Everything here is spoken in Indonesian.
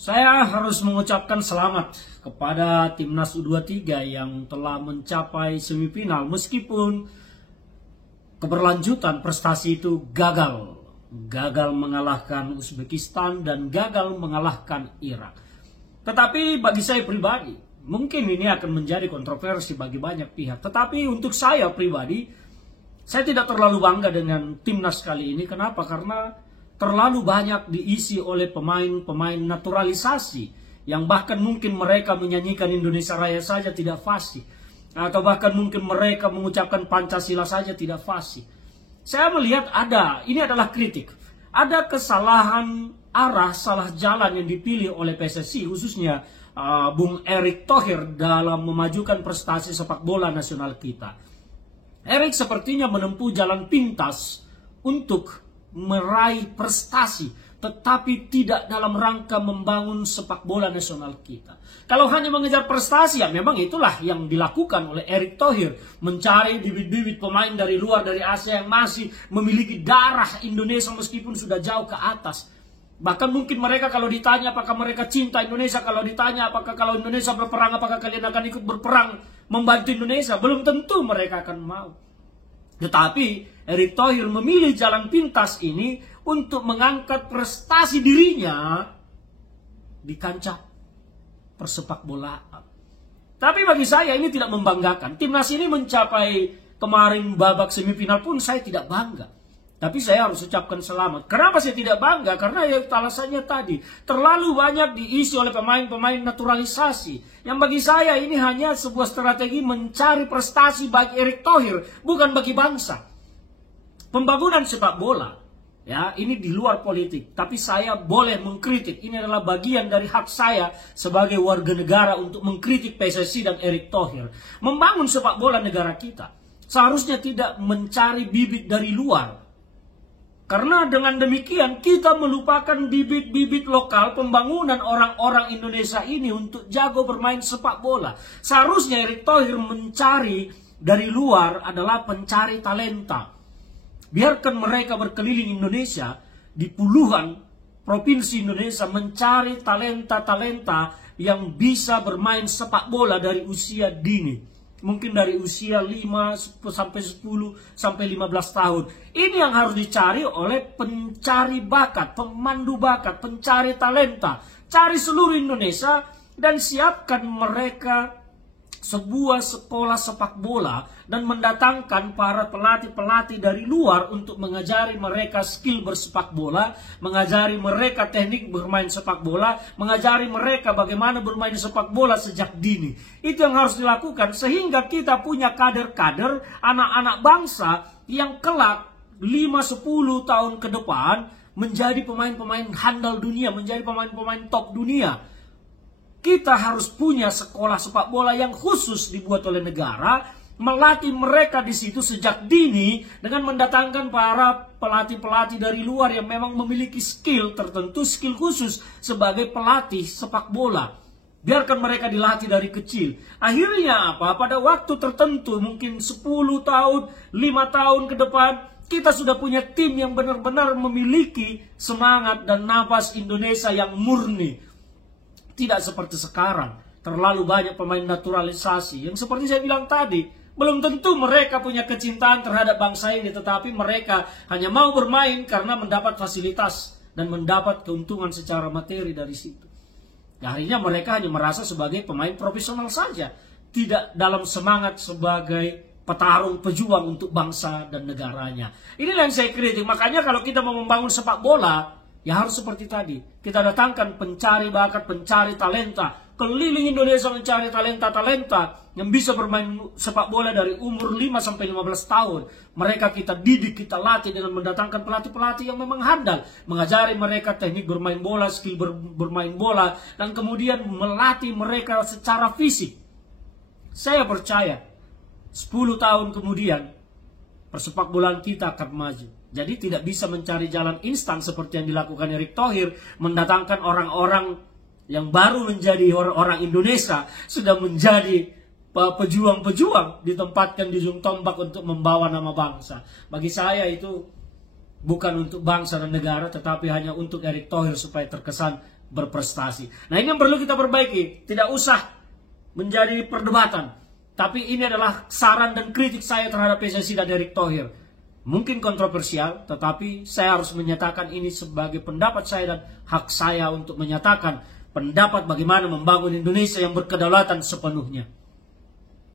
Saya harus mengucapkan selamat kepada Timnas U23 yang telah mencapai semifinal meskipun keberlanjutan prestasi itu gagal. Gagal mengalahkan Uzbekistan dan gagal mengalahkan Irak. Tetapi bagi saya pribadi, mungkin ini akan menjadi kontroversi bagi banyak pihak. Tetapi untuk saya pribadi, saya tidak terlalu bangga dengan Timnas kali ini. Kenapa? Karena terlalu banyak diisi oleh pemain-pemain naturalisasi yang bahkan mungkin mereka menyanyikan Indonesia Raya saja tidak fasih, atau bahkan mungkin mereka mengucapkan Pancasila saja tidak fasih. Saya melihat ini adalah kritik, ada kesalahan arah, salah jalan yang dipilih oleh PSSI, khususnya Bung Erick Thohir dalam memajukan prestasi sepak bola nasional kita. Erick sepertinya menempuh jalan pintas untuk meraih prestasi, tetapi tidak dalam rangka membangun sepak bola nasional kita. Kalau hanya mengejar prestasi, ya memang itulah yang dilakukan oleh Erick Thohir, mencari bibit-bibit pemain dari luar, dari Asia yang masih memiliki darah Indonesia meskipun sudah jauh ke atas. Bahkan mungkin mereka kalau ditanya apakah mereka cinta Indonesia, kalau ditanya apakah kalau Indonesia berperang, apakah kalian akan ikut berperang membantu Indonesia, belum tentu mereka akan mau. Tetapi Erick Thohir memilih jalan pintas ini untuk mengangkat prestasi dirinya di kancah persepak bolaan. Tapi bagi saya ini tidak membanggakan. Timnas ini mencapai kemarin babak semifinal pun saya tidak bangga. Tapi saya harus ucapkan selamat. Kenapa saya tidak bangga? Karena ya alasannya tadi, terlalu banyak diisi oleh pemain-pemain naturalisasi. Yang bagi saya ini hanya sebuah strategi mencari prestasi bagi Erick Thohir, bukan bagi bangsa. Pembangunan sepak bola, ya ini di luar politik. Tapi saya boleh mengkritik. Ini adalah bagian dari hak saya sebagai warga negara untuk mengkritik PSSI dan Erick Thohir. Membangun sepak bola negara kita seharusnya tidak mencari bibit dari luar. Karena dengan demikian kita melupakan bibit-bibit lokal pembangunan orang-orang Indonesia ini untuk jago bermain sepak bola. Seharusnya Erick Thohir mencari dari luar adalah pencari talenta. Biarkan mereka berkeliling Indonesia di puluhan provinsi Indonesia mencari talenta-talenta yang bisa bermain sepak bola dari usia dini. Mungkin dari usia 5 sampai 10 sampai 15 tahun. Ini yang harus dicari oleh pencari bakat, pemandu bakat, pencari talenta. Cari seluruh Indonesia dan siapkan mereka sebuah sekolah sepak bola dan mendatangkan para pelatih-pelatih dari luar untuk mengajari mereka skill bersepak bola, mengajari mereka teknik bermain sepak bola, mengajari mereka bagaimana bermain sepak bola sejak dini. Itu yang harus dilakukan sehingga kita punya kader-kader anak-anak bangsa yang kelak 5-10 tahun ke depan menjadi pemain-pemain handal dunia, menjadi pemain-pemain top dunia. Kita harus punya sekolah sepak bola yang khusus dibuat oleh negara, melatih mereka di situ sejak dini dengan mendatangkan para pelatih-pelatih dari luar yang memang memiliki skill tertentu, skill khusus sebagai pelatih sepak bola. Biarkan mereka dilatih dari kecil. Akhirnya apa? Pada waktu tertentu, mungkin 10 tahun, 5 tahun ke depan, kita sudah punya tim yang benar-benar memiliki semangat dan nafas Indonesia yang murni. Tidak seperti sekarang, terlalu banyak pemain naturalisasi yang seperti saya bilang tadi, belum tentu mereka punya kecintaan terhadap bangsa ini, tetapi mereka hanya mau bermain karena mendapat fasilitas dan mendapat keuntungan secara materi dari situ. Akhirnya mereka hanya merasa sebagai pemain profesional saja, tidak dalam semangat sebagai petarung pejuang untuk bangsa dan negaranya. Inilah yang saya kritik. Makanya kalau kita mau membangun sepak bola, ya harus seperti tadi. Kita datangkan pencari bakat, pencari talenta. Keliling Indonesia mencari talenta-talenta yang bisa bermain sepak bola dari umur 5-15 tahun. Mereka kita didik, kita latih dengan mendatangkan pelatih-pelatih yang memang handal. Mengajari mereka teknik bermain bola, skill bermain bola. Dan kemudian melatih mereka secara fisik. Saya percaya 10 tahun kemudian persepak bolaan kita akan maju. Jadi tidak bisa mencari jalan instan seperti yang dilakukan Erick Thohir, mendatangkan orang-orang yang baru menjadi orang Indonesia, sudah menjadi pejuang-pejuang, ditempatkan di ujung tombak untuk membawa nama bangsa. Bagi saya itu bukan untuk bangsa dan negara, tetapi hanya untuk Erick Thohir supaya terkesan berprestasi. Nah, ini yang perlu kita perbaiki. Tidak usah menjadi perdebatan. Tapi ini adalah saran dan kritik saya terhadap PSSI dan Erick Thohir. Mungkin kontroversial, tetapi saya harus menyatakan ini sebagai pendapat saya dan hak saya untuk menyatakan pendapat bagaimana membangun Indonesia yang berkedaulatan sepenuhnya.